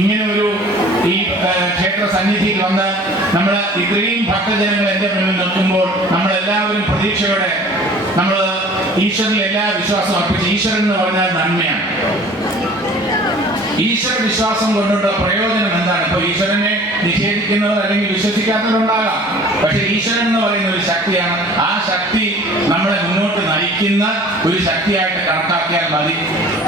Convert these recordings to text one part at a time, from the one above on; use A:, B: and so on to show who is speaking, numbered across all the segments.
A: ഇങ്ങനെ ഒരു ഈ ക്ഷേത്ര സന്നിധിയിൽ വന്ന് നമ്മൾ ഇത്രയും ഭക്തജനങ്ങൾ എന്റെ മുന്നിൽ നിൽക്കുമ്പോൾ നമ്മൾ എല്ലാവരും പ്രതീക്ഷയോടെ നമ്മൾ ഈശ്വരനിൽ എല്ലാ വിശ്വാസവും അർപ്പിച്ച് ഈശ്വരൻ എന്ന് പറഞ്ഞാൽ നന്മയാണ്. ഈശ്വര വിശ്വാസം കൊണ്ടുള്ള പ്രയോജനം എന്താണ്? ഇപ്പൊ ഈശ്വരനെ നിഷേധിക്കുന്നവർ അല്ലെങ്കിൽ വിശ്വസിക്കാത്തവരുണ്ടാകാം പക്ഷെ ഈശ്വരൻ എന്ന് പറയുന്ന ഒരു ശക്തിയാണ്. ആ ശക്തി നമ്മളെ മുന്നോട്ട് നയിക്കുന്ന ഒരു ശക്തിയായിട്ട് കണക്കാക്കിയാൽ മതി.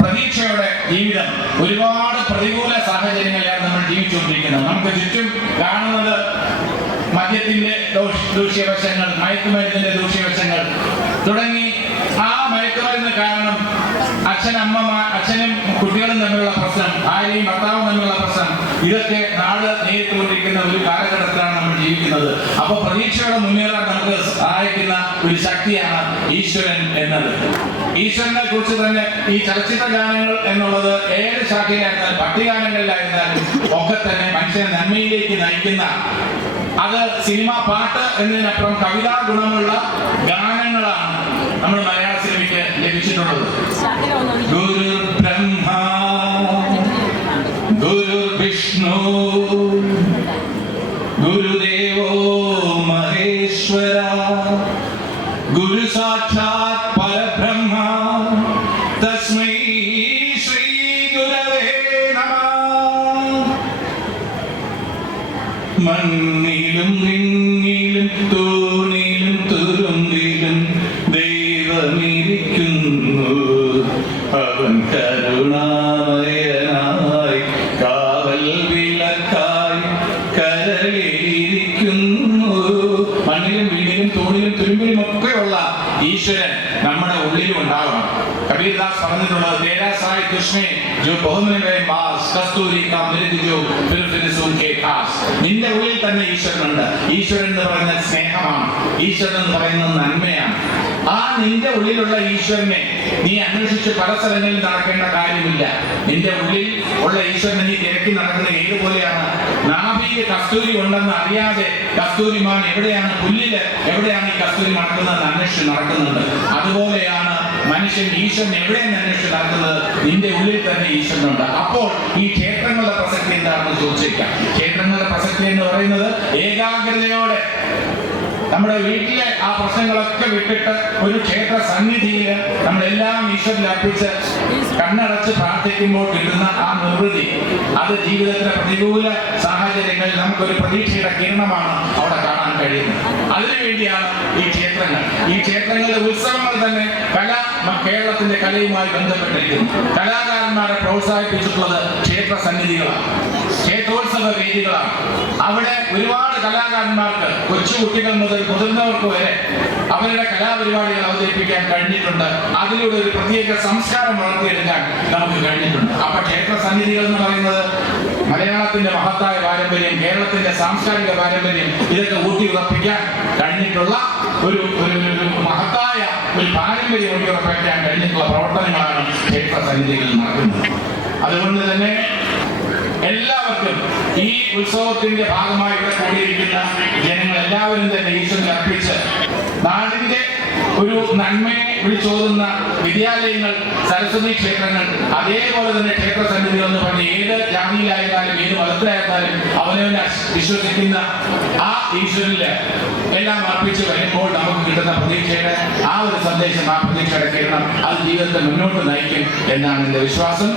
A: പ്രതീക്ഷയുടെ ജീവിതം. ഒരുപാട് പ്രതികൂല സാഹചര്യങ്ങളിലാണ് നമ്മൾ ജീവിച്ചുകൊണ്ടിരിക്കുന്നത്. നമുക്ക് ചുറ്റും കാണുന്നത് മദ്യത്തിന്റെ ദോഷ- ദൂഷ്യവശങ്ങൾ മയക്കുമരുന്നിന്റെ ദൂഷ്യവശങ്ങൾ തമ്മിലുള്ള പ്രശ്നം. ഇതൊക്കെ നാട് നേരിട്ടുകൊണ്ടിരിക്കുന്ന ഒരു കാലഘട്ടത്തിലാണ് നമ്മൾ ജീവിക്കുന്നത്. അപ്പൊ പ്രതീക്ഷയോടെ മുന്നേറാൻ നമുക്ക് സഹായിക്കുന്ന ഒരു ശക്തിയാണ് ഈശ്വരൻ എന്നത്. ഈശ്വരനെ കുറിച്ച് തന്നെ ഈ ചലച്ചിത്ര ഗാനങ്ങൾ എന്നുള്ളത് ഏത് ശാഖയിലായിരുന്നാലും ഭക്തിഗാനങ്ങളിലായിരുന്നാലും ഒക്കെ തന്നെ മനുഷ്യനെ നന്മയിലേക്ക് നയിക്കുന്ന അത് സിനിമ പാട്ട് എന്നതിനപ്പുറം കവിതാ ഗുണമുള്ള गुरु विष्णु गुरुदेवो महेश्वरा। गुरु साक्षात परब्रह्मा। तस्मै श्री गुरवे नमः। मन्ये മുൻപിലുമൊക്കെയുള്ള ഈശ്വരൻ നമ്മുടെ ഉള്ളിലും ഉണ്ടാകണം കബീർദാസ് പറഞ്ഞിട്ടുള്ളത് സായി കൃഷ്ണേ നിന്റെ ഉള്ളിൽ തന്നെ ഈശ്വരനുണ്ട്. ഈശ്വരൻ എന്ന് പറയുന്ന സ്നേഹമാണ്. ഈശ്വരൻ എന്ന് പറയുന്നത് നന്മയാണ്. ആ നിന്റെ ഉള്ളിലുള്ള ഈശ്വരനെ നീ അന്വേഷിച്ച് പല സ്ഥലങ്ങളിൽ നടക്കേണ്ട കാര്യമില്ല. നിന്റെ ഉള്ളിൽ ഉള്ള ഈശ്വരൻ ഈ തിരക്കി നടക്കുന്ന ഏതുപോലെയാണ് നാഭിയിൽ കസ്തൂരി ഉണ്ടെന്ന് അറിയാതെ കസ്തൂരിമാൻ എവിടെയാണ് പുല്ലിൽ എവിടെയാണ് ഈ കസ്തൂരി നടക്കുന്നത് അന്വേഷിച്ച് നടക്കുന്നത് അതുപോലെയാണ് മനുഷ്യൻ ഈശ്വരൻ എവിടെയെന്ന് അന്വേഷിച്ച് നടക്കുന്നത്? നിന്റെ ഉള്ളിൽ തന്നെ ഈശ്വരനുണ്ട്. അപ്പോൾ ഈ ക്ഷേത്രങ്ങളുടെ പ്രസക്തി എന്താണെന്ന് ചോദിച്ചേക്കാം. ക്ഷേത്രങ്ങളുടെ പ്രസക്തി എന്ന് പറയുന്നത് ഏകാഗ്രതയോടെ നമ്മുടെ വീട്ടിലെ ആ പ്രശ്നങ്ങളൊക്കെ വിട്ടിട്ട് ഒരു ക്ഷേത്ര സന്നിധിയിൽ നമ്മളെല്ലാം ഈശ്വരൻ അർപ്പിച്ച് കണ്ണടച്ച് പ്രാർത്ഥിക്കുമ്പോൾ കിട്ടുന്ന ആ നിർവൃതി അത് ജീവിതത്തിലെ പ്രതികൂല സാഹചര്യങ്ങളിൽ നമുക്കൊരു പ്രതീക്ഷയുടെ കിരണമാണ് അവിടെ കാണാൻ കഴിയുന്നത്. അതിനുവേണ്ടിയാണ് ഈ ക്ഷേത്രങ്ങൾ. ഈ ക്ഷേത്രങ്ങളുടെ ഉത്സവങ്ങൾ തന്നെ കല കേരളത്തിന്റെ കലയുമായി ബന്ധപ്പെട്ടിരിക്കുന്നു. കലാകാരന്മാരെ പ്രോത്സാഹിപ്പിച്ചിട്ടുള്ളത് ക്ഷേത്ര സന്നിധികളാണ്. ക്ഷേത്രോത്സവ വേദികളാണ്. അവിടെ ഒരുപാട് കലാകാരന്മാർക്ക് കൊച്ചുകുട്ടികൾ മുതൽ മുതിർന്നവർക്ക് വരെ അവരുടെ കലാപരിപാടികൾ അവതരിപ്പിക്കാൻ കഴിഞ്ഞിട്ടുണ്ട്. അതിലൂടെ ഒരു പ്രത്യേക സംസ്കാരം വളർത്തിയെടുക്കാൻ നമുക്ക് കഴിഞ്ഞിട്ടുണ്ട്. അപ്പൊ ക്ഷേത്ര സന്നിധികൾ എന്ന് പറയുന്നത് മലയാളത്തിന്റെ മഹത്തായ പാരമ്പര്യം കേരളത്തിന്റെ സാംസ്കാരിക പാരമ്പര്യം ഇതൊക്കെ ഊട്ടി ഉറപ്പിക്കാൻ കഴിഞ്ഞിട്ടുള്ള ഒരു ഒരു മഹത്തായ ഒരു പാരമ്പര്യം ഊട്ടി ഉറപ്പിക്കാൻ കഴിഞ്ഞിട്ടുള്ള പ്രവർത്തനങ്ങളാണ് ക്ഷേത്ര സന്നിധികളിൽ നടക്കുന്നത്. അതുകൊണ്ട് തന്നെ എല്ലാവർക്കും ഈ ഉത്സവത്തിന്റെ ഭാഗമായി ഇവിടെ കൂടിയിരിക്കുന്ന ജനങ്ങൾ എല്ലാവരും തന്നെ ഈശ്വരനെ അർപ്പിച്ച് നാടിന്റെ ഒരു നന്മയെ വിളിച്ചോതുന്ന വിദ്യാലയങ്ങൾ സരസ്വതി ക്ഷേത്രങ്ങൾ അതേപോലെ തന്നെ ക്ഷേത്ര സന്നിധികൾ എന്ന് ജാതിയിലായിരുന്നാലും അവനവനെ വിശ്വസിക്കുന്ന ആ ഈശ്വരനിൽ എല്ലാം അർപ്പിച്ച് വരുമ്പോൾ നമുക്ക് കിട്ടുന്ന പ്രതീക്ഷയുടെ ആ ഒരു സന്ദേശം ആ പ്രതീക്ഷയുടെ കിരണം അത് ജീവിതത്തെ മുന്നോട്ട് നയിക്കും എന്നാണ് എന്റെ വിശ്വാസം.